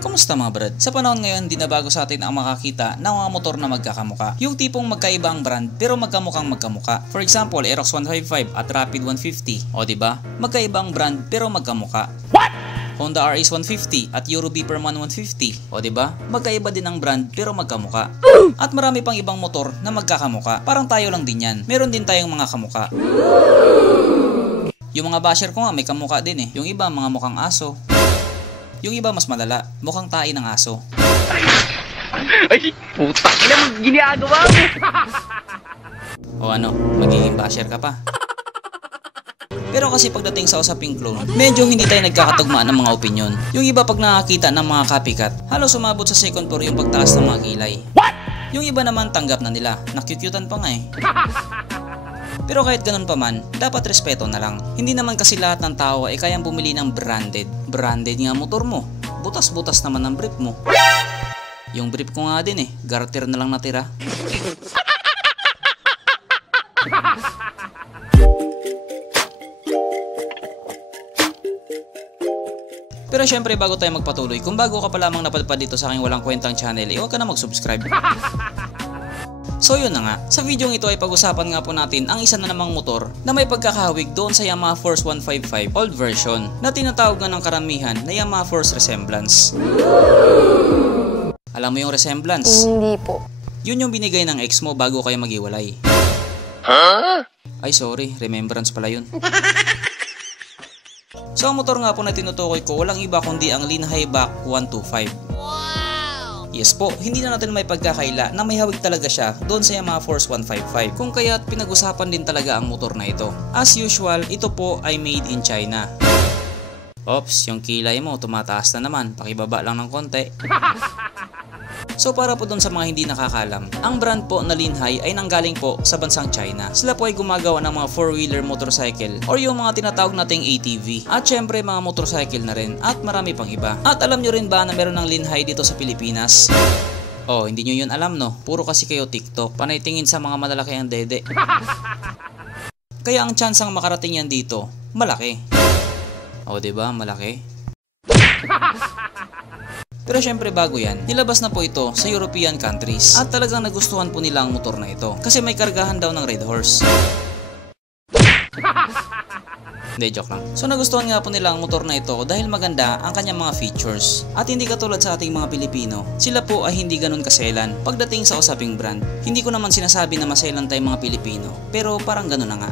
Kumusta mga brad? Sa panahon ngayon, di na bago sa atin ang makakita ng mga motor na magkakamuka. Yung tipong magkaiba ang brand pero magkamukhang magkamuka. For example, Aerox 155 at Rapid 150. O diba? Magkaiba ang brand pero magkamuka. What? Honda RS 150 at Euro Beeperman 150. O diba? Magkaiba din ang brand pero magkamuka. At marami pang ibang motor na magkakamuka. Parang tayo lang din yan. Meron din tayong mga kamuka. Yung mga basher ko nga may kamuka din eh. Yung iba mga mukhang aso. Yung iba mas malala, mukhang tahi ng aso. Ay, puta na mo ginagawa mo. O ano, magiging basher ka pa. Pero kasi pagdating sa usaping clone, medyo hindi tayo nagkakatugmaan ng mga opinyon. Yung iba pag nakakita ng mga copycat, halos sumabot sa second floor yung pagtaas ng mga kilay. What? Yung iba naman tanggap na nila, nakyukyutan pa nga eh. Pero kahit ganun pa man, dapat respeto na lang. Hindi naman kasi lahat ng tao ay kayang bumili ng branded. Branded nga motor mo. Butas-butas naman ang brief mo. Yung brief ko nga din eh, garter na lang natira. Pero syempre bago tayo magpatuloy, kung bago ka pa lamang napadpad dito sa aking walang kwentang channel, huwag ka na mag-subscribe. So yun na nga, sa video ito ay pag-usapan nga po natin ang isa na namang motor na may pagkakahawig doon sa Yamaha Force 155 old version na tinatawag nga ng karamihan na Yamaha Force Resemblance. Alam mo yung Resemblance? Hindi po. Yun yung binigay ng ex mo bago kayo maghiwalay. Huh? Ay sorry, Remembrance pala yun. So ang motor nga po na tinutukoy ko walang iba kundi ang Linhai Back 125. Yes po, hindi na natin may pagkakaila na may hawig talaga siya doon sa Yamaha Force 155 kung kaya't pinag-usapan din talaga ang motor na ito. As usual, ito po ay made in China. Ops, yung kilay mo tumataas na naman, pakibaba lang ng konti. So para po doon sa mga hindi nakakalam, ang brand po na Linhai ay nanggaling po sa bansang China. Sila po ay gumagawa ng mga 4-wheeler motorcycle or yung mga tinatawag nating ATV. At syempre mga motorcycle na rin at marami pang iba. At alam nyo rin ba na meron ng Linhai dito sa Pilipinas? Oh, hindi nyo yun alam no? Puro kasi kayo TikTok, panay tingin sa mga malalaki ang dede. Kaya ang tsansang makarating yan dito, malaki. Oh, diba? Malaki. Pero syempre bago yan, nilabas na po ito sa European countries at talagang nagustuhan po nila ang motor na ito kasi may kargahan daw ng Red Horse. Hindi, joke lang. So nagustuhan nga po nila ang motor na ito dahil maganda ang kanyang mga features. At hindi katulad sa ating mga Pilipino, sila po ay hindi ganun kaselan pagdating sa usaping brand. Hindi ko naman sinasabi na maselan tayong mga Pilipino, pero parang ganun na nga.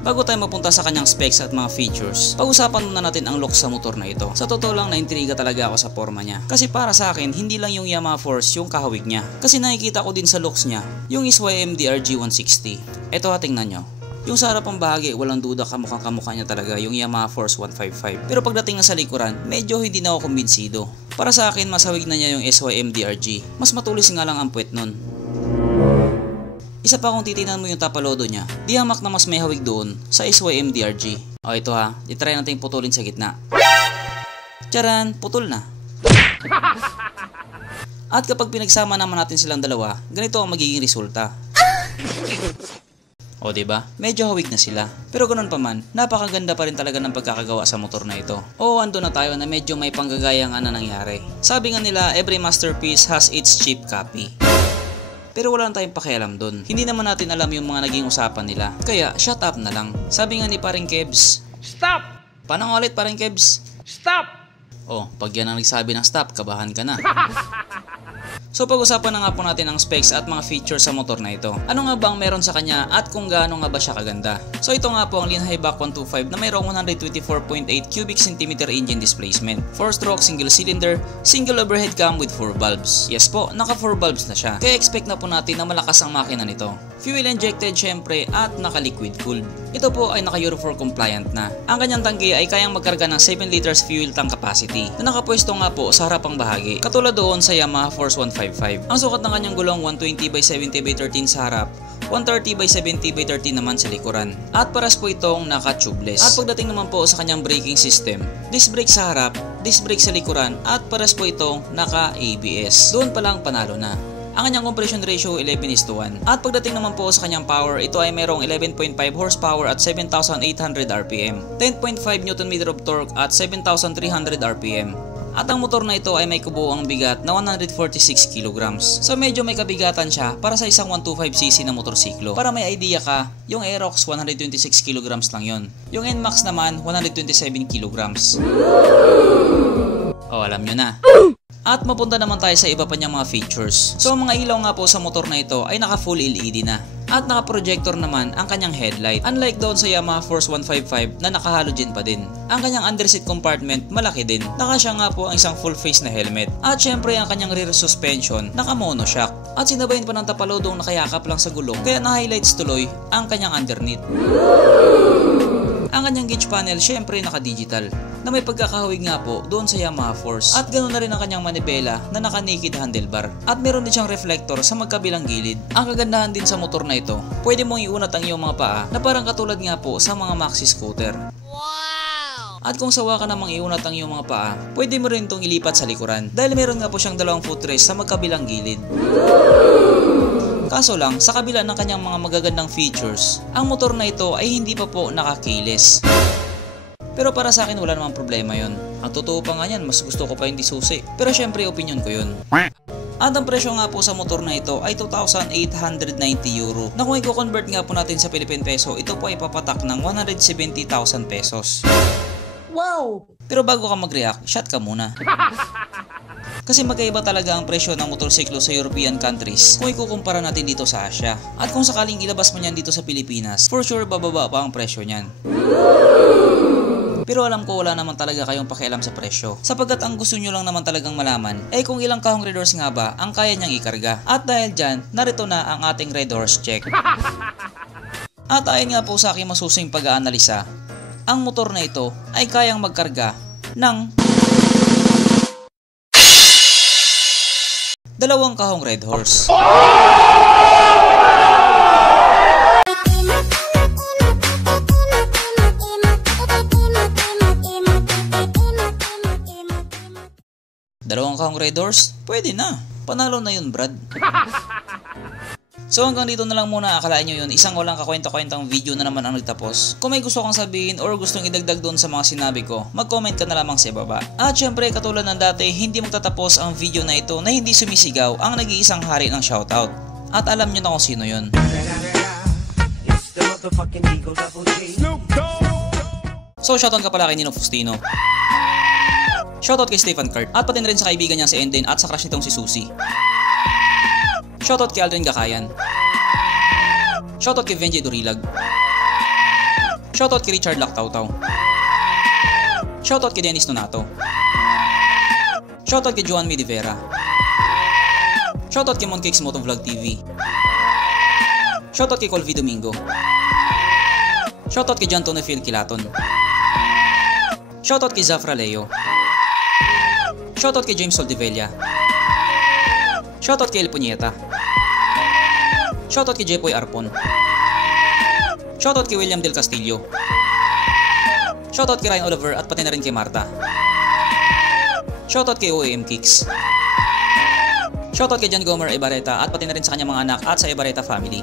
Bago tayo mapunta sa kanyang specs at mga features, pag-usapan muna natin ang looks sa motor na ito. Sa totoo lang naintriga talaga ako sa forma niya. Kasi para sa akin, hindi lang yung Yamaha Force yung kahawig niya. Kasi nakikita ko din sa looks niya, yung SYMD RG160. Eto ha, tingnan nyo. Yung sa harapang bahagi, walang duda kamukha niya talaga yung Yamaha Force 155. Pero pagdating na sa likuran, medyo hindi na ako kumbinsido. Para sa akin, mas hawig na niya yung SYMD RG. Mas matulis nga lang ang puwet nun. Isa pa kung titignan mo yung tapalodo niya, di hamak na mas may hawig doon sa SYMD RG. O ito ha, itry natin putulin sa gitna. Tcharan, putol na. At kapag pinagsama naman natin silang dalawa, ganito ang magiging resulta. O diba? Medyo hawig na sila. Pero ganun pa man, napakaganda pa rin talaga ng pagkakagawa sa motor na ito. O ando na tayo na medyo may panggagaya nga na nangyari. Sabi nga nila, every masterpiece has its cheap copy. Pero wala na tayong pakialam doon. Hindi naman natin alam yung mga naging usapan nila. Kaya, shut up na lang. Sabi nga ni Paring Kebs, Stop! Paano ulit Paring Kebs? Stop! Oh, pag yan ang nagsabi ng stop, kabahan ka na. So pag-usapan na nga po natin ang specs at mga features sa motor na ito. Ano nga ba ang meron sa kanya at kung gaano nga ba siya kaganda? So ito nga po ang Linhai Back 125 na mayroong 124.8 cubic centimeter engine displacement, 4-stroke single cylinder, single overhead cam with 4 valves. Yes po, naka 4 valves na siya. Kaya expect na po natin na malakas ang makina nito. Fuel injected syempre at naka-liquid cooled. Ito po ay naka-Euro 4 compliant na. Ang kanyang tangke ay kayang magkarga ng 7 liters fuel tank capacity na nakapwesto nga po sa harapang bahagi, katulad doon sa Yamaha Force 155. Ang sukat ng kanyang gulong 120/70/13 sa harap, 130/70/13 naman sa likuran. At paras po itong naka-tubeless. At pagdating naman po sa kanyang braking system, disc brake sa harap, disc brake sa likuran at paras po itong naka-ABS. Doon pa lang panalo na. Ang kanyang compression ratio 11:1. At pagdating naman po sa kanyang power, ito ay mayroong 11.5 horsepower at 7,800 RPM, 10.5 Nm of torque at 7,300 RPM. At ang motor na ito ay may kubuang bigat na 146 kg. So medyo may kabigatan siya para sa isang 125cc na motorsiklo. Para may idea ka, yung Aerox 126 kg lang yon. Yung NMAX naman 127 kg. Oh, alam nyo na. At mapunta naman tayo sa iba pa niyang mga features. So ang mga ilaw nga po sa motor na ito ay naka full LED na. At naka-projector naman ang kanyang headlight. Unlike doon sa Yamaha Force 155 na naka-halogen pa din. Ang kanyang underseat compartment malaki din. Nakasya nga po ang isang full face na helmet. At syempre ang kanyang rear suspension naka-monoshock. At sinabayan pa ng tapalodong nakayakap lang sa gulong kaya na-highlights tuloy ang kanyang underneath. Ang kanyang gauge panel syempre naka-digital na may pagkakahawig nga po doon sa Yamaha Force. At ganoon na rin ang kanyang manibela na naka-naked handlebar. At meron din siyang reflector sa magkabilang gilid. Ang kagandahan din sa motor na ito, pwede mong iunat ang iyong mga paa na parang katulad nga po sa mga maxi scooter. At kung sawa ka namang iunat ang iyong mga paa, pwede mo rin itong ilipat sa likuran dahil meron nga po siyang dalawang footrest sa magkabilang gilid. Kaso lang, sa kabila ng kanyang mga magagandang features, ang motor na ito ay hindi pa po nakakeyless. Pero para sa akin wala namang problema yon. Ang totoo pa nga yan, mas gusto ko pa hindi susi. Pero syempre opinion ko yun. At ang presyo nga po sa motor na ito ay 2,890 euro. Na kung i-convert nga po natin sa Philippine peso, ito po ay papatak ng 170,000 pesos. Wow! Pero bago ka mag-react, shot ka muna. Kasi magkaiba talaga ang presyo ng motorsiklo sa European countries kung ikukumpara natin dito sa Asia. At kung sakaling ilabas mo niyan dito sa Pilipinas, for sure bababa pa ang presyo niyan. Pero alam ko wala naman talaga kayong pakialam sa presyo. Sapagkat ang gusto nyo lang naman talagang malaman ay kung ilang kahong red horse nga ba ang kaya niyang ikarga. At dahil dyan, narito na ang ating red horse check. At ayon nga po sa aking masusing pag-aanalisa, ang motor na ito ay kayang magkarga ng 2 kahong red horse. Dalawang kahong red horse? Pwede na. Panalo na yun, Brad. So hanggang dito na lang muna, akalain nyo yun, isang walang kakwenta-kwentang video na naman ang nagtapos. Kung may gusto kang sabihin or gustong idagdag doon sa mga sinabi ko, mag-comment ka na lamang sa ibaba. At syempre katulad ng dati, hindi magtatapos ang video na ito na hindi sumisigaw ang nag-iisang hari ng shoutout. At alam nyo na kung sino yun. So shoutout ka pala kay Nino Fustino. Shoutout kay Stephen Cart at pati na rin sa kaibigan niya si Enden at sa crush nitong si Susie. Shoutout kay Aldrin Gakayan. Shoutout kay Venji Durilag. Shoutout kay Richard Lactautaw. Shoutout kay Dennis Nonato. Shoutout kay Joan Midivera. Shoutout kay Moncakes Motovlog TV. Shoutout kay Colby Domingo. Shoutout kay John Tonefil Kilaton. Shoutout kay Zafra Leo. Shoutout kay James Soldevilla. Shoutout kay El Puñeta. Shoutout kay Jepoy Arpon. Shoutout kay William Del Castillo. Shoutout kay Ryan Oliver at pati na rin kay Marta. Shoutout kay OAM Kicks. Shoutout kay John Gomer Ibareta at pati na rin sa kanyang mga anak at sa Ibareta family.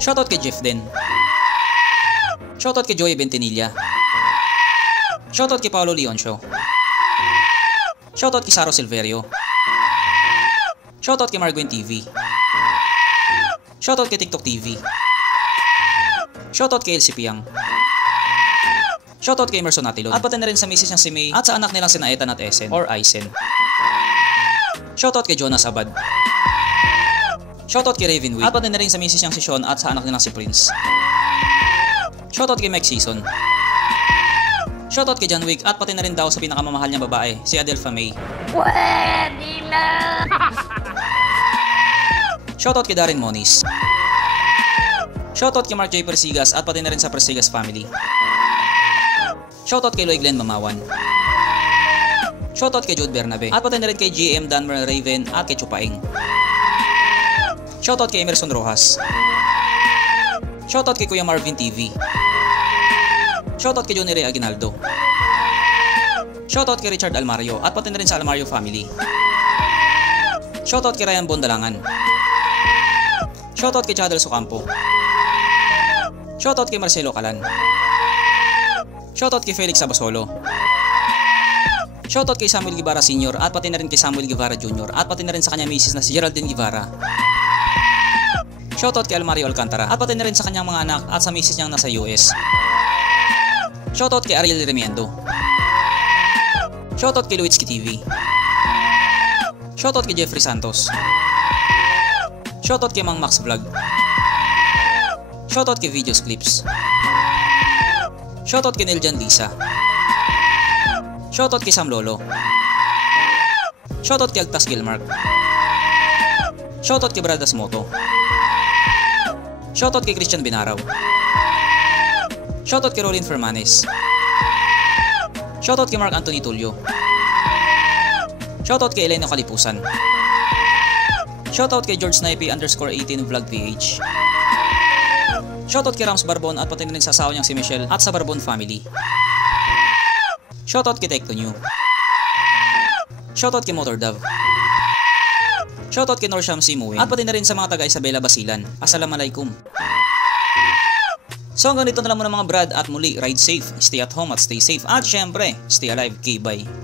Shoutout kay Jeff Den. Shoutout kay Joey Bentinilla. Shoutout kay Paolo Leoncio. Shoutout kay Saro Silverio. Shoutout kay Marguen TV. Shoutout kay TikTok TV. Shoutout kay Elsie Piang. Shoutout kay Emerson Natilon. At pati na rin sa misis niyang si May at sa anak nilang sina Ethan at Essen or Aisen. Shoutout kay Jonas Abad. Shoutout kay Raven Wick. At pati na rin sa misis niyang si Sean at sa anak nilang si Prince. Shoutout kay Mike Season. Shoutout kay John Wick at pati na rin daw sa pinakamamahal niyang babae, si Adelpha May. Pwede na! Shoutout kay Darren Moniz. Shoutout kay Mark J. Persigas at pati na rin sa Persigas family. Shoutout kay Loy Glenn Mamawan. Shoutout kay Jude Bernabe at pati na rin kay GM Danmer Raven at kay Chupaing. Shoutout kay Emerson Rojas. Shoutout kay Kuya Marvin TV. Shoutout kay Johnny Ray Aguinaldo. Shoutout kay Richard Almario at pati na rin sa Almario family. Shoutout kay Ryan Bondalangan. Shoutout kay Chadel Sucampo. Shoutout kay Marcelo Calan. Shoutout kay Felix Abasolo. Shoutout kay Samuel Guevara Sr. at pati na rin kay Samuel Guevara Jr. at pati na rin sa kanya misis na si Geraldine Guevara. Shoutout kay Almario Alcantara at pati na rin sa kanyang mga anak at sa misis niyang nasa US. Shoutout kay Ariel Remiendo. Shoutout kay Luitzki TV. Shoutout kay Jeffrey Santos. Shoutout kay Mang Max Vlog. Shoutout kay Videos Clips. Shoutout kay Neljan Lisa. Shoutout kay Sam Lolo. Shoutout kay Agtas Gilmark. Shoutout kay Bradas Moto. Shoutout kay Christian Binaraw. Shoutout kay Rolin Fermanes. Shoutout kay Mark Anthony Tulio. Shoutout kay Eleno Kalipusan. Shoutout kay George Snipey _18 Vlog PH. Shoutout kay Rams Barbon at pati na rin sa asawa niyang si Michelle at sa Barbon family. Shoutout kay Tecto New. Shoutout kay Motor Dove. Shoutout kay Norsham Simuin at pati na rin sa mga taga Isabela Basilan. Assalamualaikum. So hanggang dito na lang muna mga brad at muli ride safe, stay at home at stay safe at syempre stay alive, K-bye.